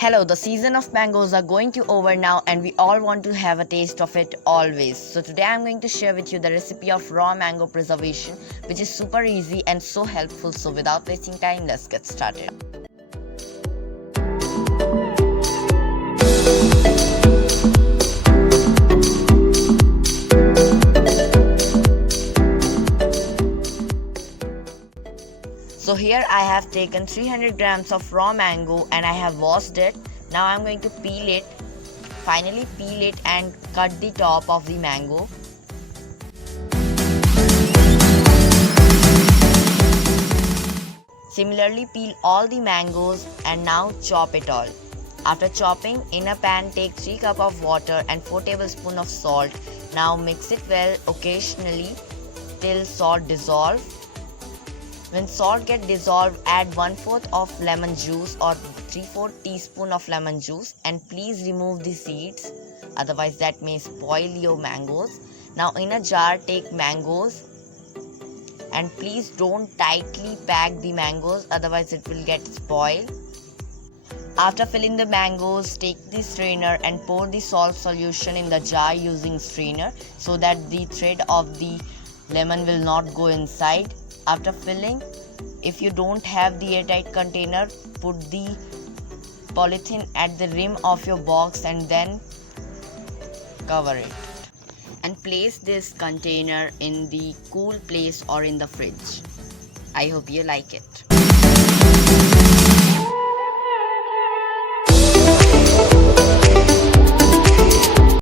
Hello, the season of mangoes are going to over now and we all want to have a taste of it always. So today I'm going to share with you the recipe of raw mango preservation, which is super easy and so helpful. So without wasting time, let's get started. So here I have taken 300 grams of raw mango and I have washed it. Now I'm going to peel it. Finally peel it and cut the top of the mango. Similarly peel all the mangoes and now chop it all. After chopping, in a pan take 3 cups of water and 4 tablespoons of salt. Now mix it well occasionally till salt dissolve. When salt gets dissolved, add 1/4 of lemon juice or 3/4 teaspoon of lemon juice and please remove the seeds, otherwise that may spoil your mangoes. Now in a jar take mangoes and please don't tightly pack the mangoes, otherwise it will get spoiled. After filling the mangoes, take the strainer and pour the salt solution in the jar using strainer so that the thread of the lemon will not go inside. After filling, if you don't have the airtight container, put the polythene at the rim of your box and then cover it. And place this container in the cool place or in the fridge. I hope you like it.